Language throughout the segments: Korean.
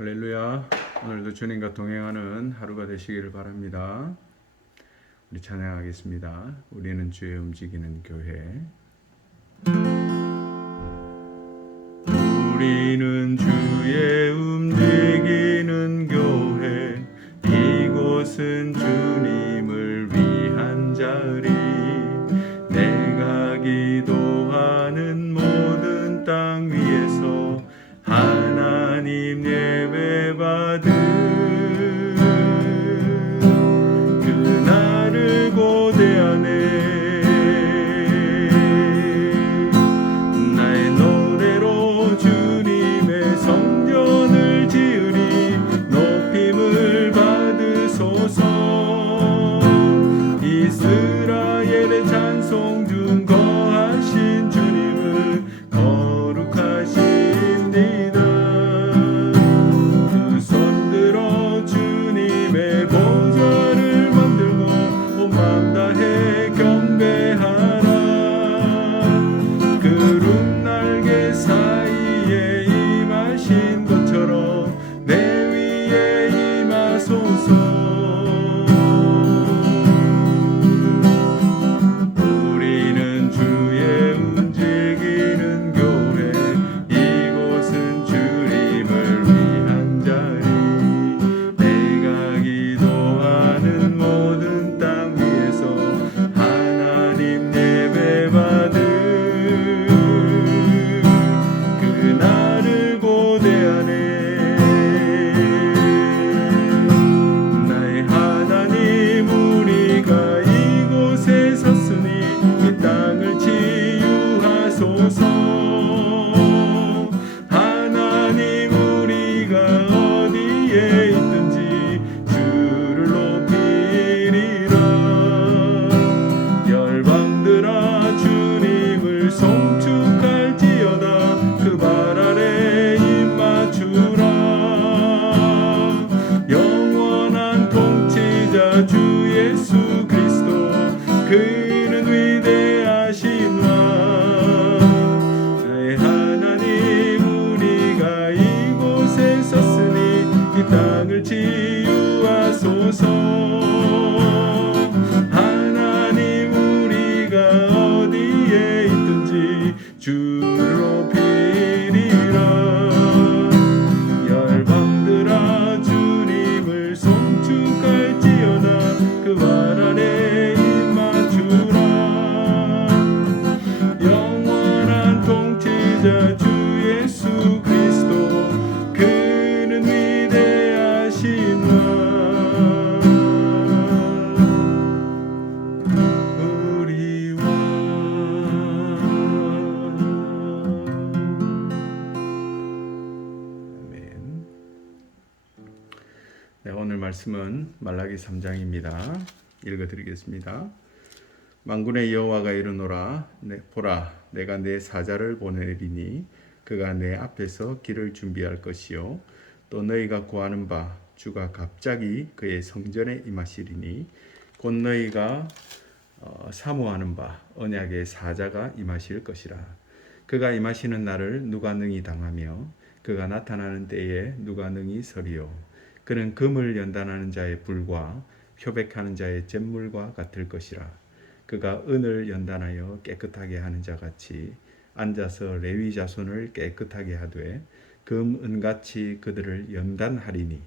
할렐루야. 오늘도 주님과 동행하는 하루가 되시기를 바랍니다. 우리 찬양하겠습니다. 우리는 주의 움직이는 교회. 치유 네, 오늘 말씀은 말라기 3장입니다. 읽어 드리겠습니다. 만군의 여호와가 이르노라 내, 보라 내가 내 사자를 보내리니 그가 내 앞에서 길을 준비할 것이요 또 너희가 구하는 바 주가 갑자기 그의 성전에 임하시리니 곧 너희가 어, 사모하는 바 언약의 사자가 임하실 것이라 그가 임하시는 날을 누가 능히 당하며 그가 나타나는 때에 누가 능히 서리요 그는 금을 연단하는 자의 불과 표백하는 자의 잿물과 같을 것이라. 그가 은을 연단하여 깨끗하게 하는 자 같이 앉아서 레위 자손을 깨끗하게 하되 금 은같이 그들을 연단하리니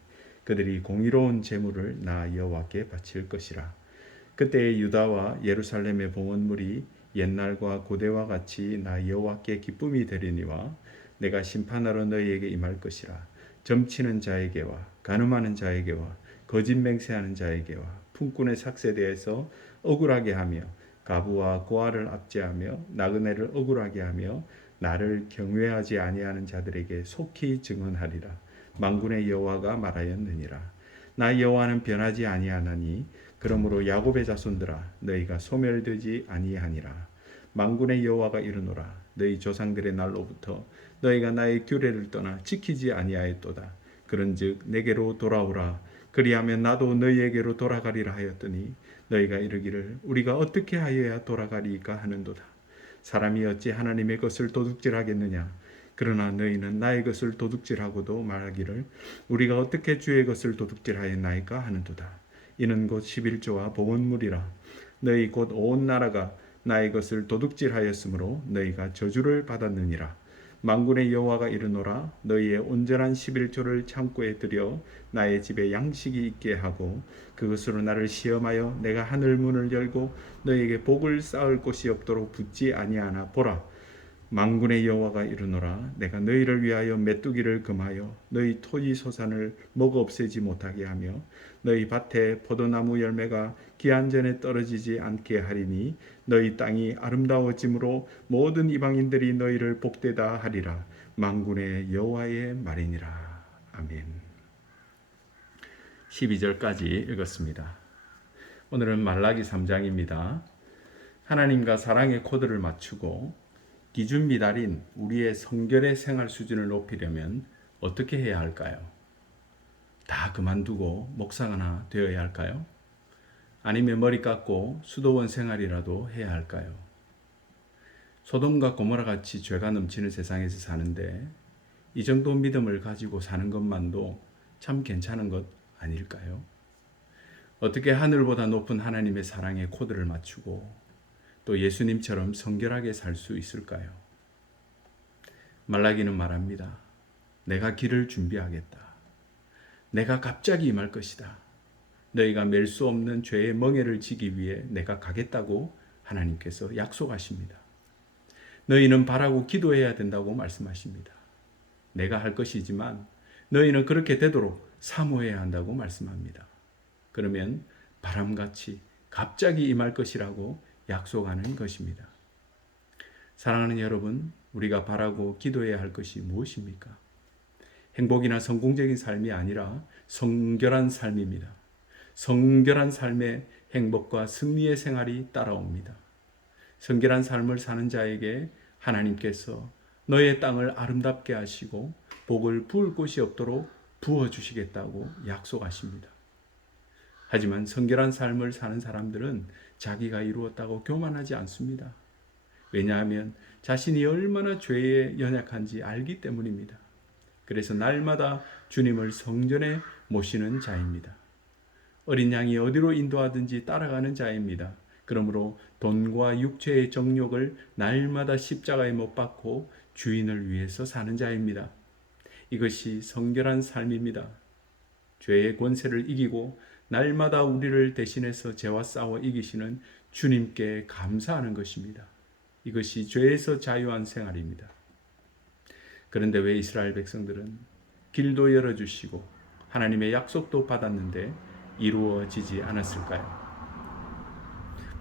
그들이 공의로운 제물을 나 여호와께 바칠 것이라. 그때의 유다와 예루살렘의 봉헌물이 옛날과 고대와 같이 나 여호와께 기쁨이 되리니와 내가 심판하러 너희에게 임할 것이라 점치는 자에게와 가늠하는 자에게와 거짓 맹세하는 자에게와 품꾼의 삭세대에서 억울하게 하며 가부와 고아를 압제하며 나그네를 억울하게 하며 나를 경외하지 아니하는 자들에게 속히 증언하리라. 만군의 여호와가 말하였느니라. 나 여호와는 변하지 아니하나니 그러므로 야곱의 자손들아 너희가 소멸되지 아니하니라 만군의 여호와가 이르노라 너희 조상들의 날로부터 너희가 나의 규례를 떠나 지키지 아니하였도다 그런즉 내게로 돌아오라 그리하면 나도 너희에게로 돌아가리라 하였더니 너희가 이르기를 우리가 어떻게 하여야 돌아가리까 하는도다. 사람이 어찌 하나님의 것을 도둑질하겠느냐? 그러나 너희는 나의 것을 도둑질하고도 말하기를 우리가 어떻게 주의 것을 도둑질하였나이까 하는도다. 이는 곧 11조와 보건물이라 너희 곧 온 나라가 나의 것을 도둑질하였으므로 너희가 저주를 받았느니라. 만군의 여호와가 이르노라 너희의 온전한 11조를 창고에 들여 나의 집에 양식이 있게 하고 그것으로 나를 시험하여 내가 하늘 문을 열고 너희에게 복을 쌓을 곳이 없도록 붙지 아니하나 보라 만군의 여호와가 이르노라 내가 너희를 위하여 메뚜기를 금하여 너희 토지 소산을 먹어 없애지 못하게 하며 너희 밭에 포도나무 열매가 기한 전에 떨어지지 않게 하리니 너희 땅이 아름다워짐으로 모든 이방인들이 너희를 복되다 하리라 만군의 여호와의 말이니라 아멘 12절까지 읽었습니다. 오늘은 말라기 3장입니다. 하나님과 사랑의 코드를 맞추고 기준 미달인 우리의 성결의 생활 수준을 높이려면 어떻게 해야 할까요? 다 그만두고 목사가 되어야 할까요? 아니면 머리 깎고 수도원 생활이라도 해야 할까요? 소돔과 고모라 같이 죄가 넘치는 세상에서 사는데 이 정도 믿음을 가지고 사는 것만도 참 괜찮은 것 아닐까요? 어떻게 하늘보다 높은 하나님의 사랑의 코드를 맞추고 또 예수님처럼 성결하게 살 수 있을까요? 말라기는 말합니다. 내가 길을 준비하겠다. 내가 갑자기 임할 것이다. 너희가 멜수 없는 죄의 멍에를 지기 위해 내가 가겠다고 하나님께서 약속하십니다. 너희는 바라고 기도해야 된다고 말씀하십니다. 내가 할 것이지만 너희는 그렇게 되도록 사모해야 한다고 말씀합니다. 그러면 바람같이 갑자기 임할 것이라고 약속하는 것입니다. 사랑하는 여러분, 우리가 바라고 기도해야 할 것이 무엇입니까? 행복이나 성공적인 삶이 아니라 성결한 삶입니다. 성결한 삶의 행복과 승리의 생활이 따라옵니다. 성결한 삶을 사는 자에게 하나님께서 너의 땅을 아름답게 하시고 복을 부을 곳이 없도록 부어 주시겠다고 약속하십니다. 하지만 성결한 삶을 사는 사람들은 자기가 이루었다고 교만하지 않습니다. 왜냐하면 자신이 얼마나 죄에 연약한지 알기 때문입니다. 그래서 날마다 주님을 성전에 모시는 자입니다. 어린 양이 어디로 인도하든지 따라가는 자입니다. 그러므로 돈과 육체의 정욕을 날마다 십자가에 못 박고 주인을 위해서 사는 자입니다. 이것이 성결한 삶입니다. 죄의 권세를 이기고 날마다 우리를 대신해서 죄와 싸워 이기시는 주님께 감사하는 것입니다. 이것이 죄에서 자유한 생활입니다. 그런데 왜 이스라엘 백성들은 길도 열어주시고 하나님의 약속도 받았는데 이루어지지 않았을까요?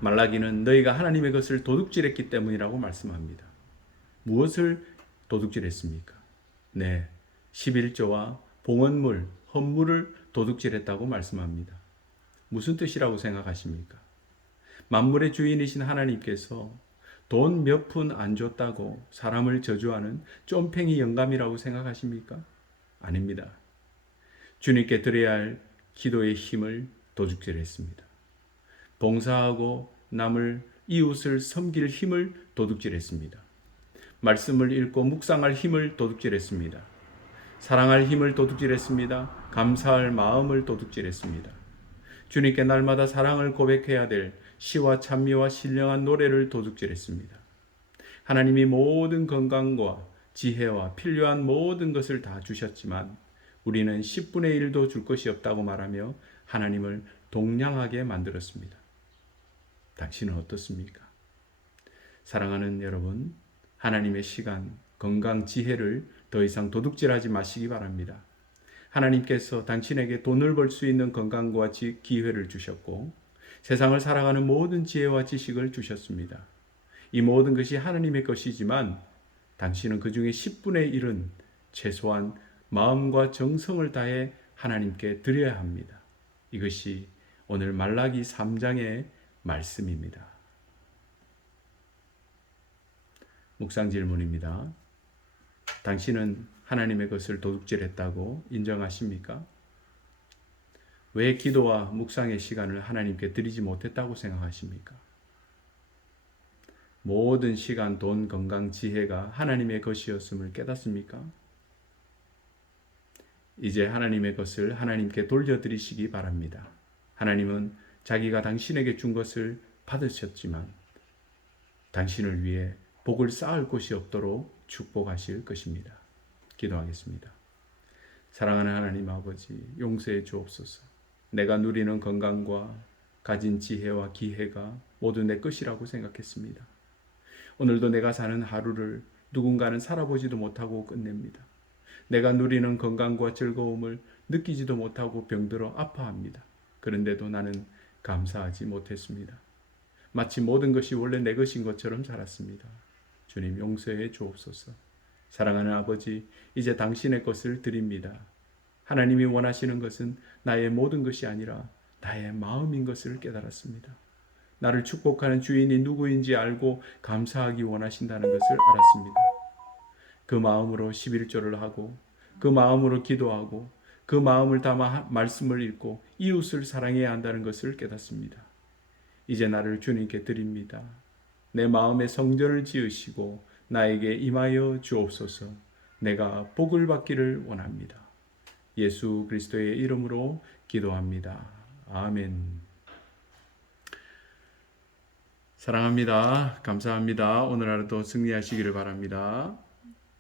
말라기는 너희가 하나님의 것을 도둑질했기 때문이라고 말씀합니다. 무엇을 도둑질했습니까? 네, 11조와 봉헌물, 헌물을 도둑질했다고 말씀합니다. 무슨 뜻이라고 생각하십니까? 만물의 주인이신 하나님께서 돈 몇 푼 안 줬다고 사람을 저주하는 쫌팽이 영감이라고 생각하십니까? 아닙니다. 주님께 드려야 할 기도의 힘을 도둑질했습니다. 봉사하고 남을 이웃을 섬길 힘을 도둑질했습니다. 말씀을 읽고 묵상할 힘을 도둑질했습니다. 사랑할 힘을 도둑질했습니다. 감사할 마음을 도둑질했습니다. 주님께 날마다 사랑을 고백해야 될 시와 찬미와 신령한 노래를 도둑질했습니다. 하나님이 모든 건강과 지혜와 필요한 모든 것을 다 주셨지만 우리는 10분의 1도 줄 것이 없다고 말하며 하나님을 동냥하게 만들었습니다. 당신은 어떻습니까? 사랑하는 여러분, 하나님의 시간, 건강, 지혜를 더 이상 도둑질하지 마시기 바랍니다. 하나님께서 당신에게 돈을 벌 수 있는 건강과 기회를 주셨고 세상을 살아가는 모든 지혜와 지식을 주셨습니다. 이 모든 것이 하나님의 것이지만 당신은 그 중에 10분의 1은 최소한 마음과 정성을 다해 하나님께 드려야 합니다. 이것이 오늘 말라기 3장의 말씀입니다. 묵상 질문입니다. 당신은 하나님의 것을 도둑질했다고 인정하십니까? 왜 기도와 묵상의 시간을 하나님께 드리지 못했다고 생각하십니까? 모든 시간, 돈, 건강, 지혜가 하나님의 것이었음을 깨닫습니까? 이제 하나님의 것을 하나님께 돌려드리시기 바랍니다. 하나님은 자기가 당신에게 준 것을 받으셨지만 당신을 위해 복을 쌓을 곳이 없도록 축복하실 것입니다. 기도하겠습니다. 사랑하는 하나님 아버지, 용서해 주옵소서. 내가 누리는 건강과 가진 지혜와 기회가 모두 내 것이라고 생각했습니다. 오늘도 내가 사는 하루를 누군가는 살아보지도 못하고 끝냅니다. 내가 누리는 건강과 즐거움을 느끼지도 못하고 병들어 아파합니다. 그런데도 나는 감사하지 못했습니다. 마치 모든 것이 원래 내 것인 것처럼 살았습니다. 주님 용서해 주옵소서. 사랑하는 아버지, 이제 당신의 것을 드립니다. 하나님이 원하시는 것은 나의 모든 것이 아니라 나의 마음인 것을 깨달았습니다. 나를 축복하는 주인이 누구인지 알고 감사하기 원하신다는 것을 알았습니다. 그 마음으로 11조를 하고 그 마음으로 기도하고 그 마음을 담아 말씀을 읽고 이웃을 사랑해야 한다는 것을 깨닫습니다. 이제 나를 주님께 드립니다. 내 마음에 성전을 지으시고 나에게 임하여 주옵소서. 내가 복을 받기를 원합니다. 예수 그리스도의 이름으로 기도합니다. 아멘. 사랑합니다. 감사합니다. 오늘 하루도 승리하시기를 바랍니다.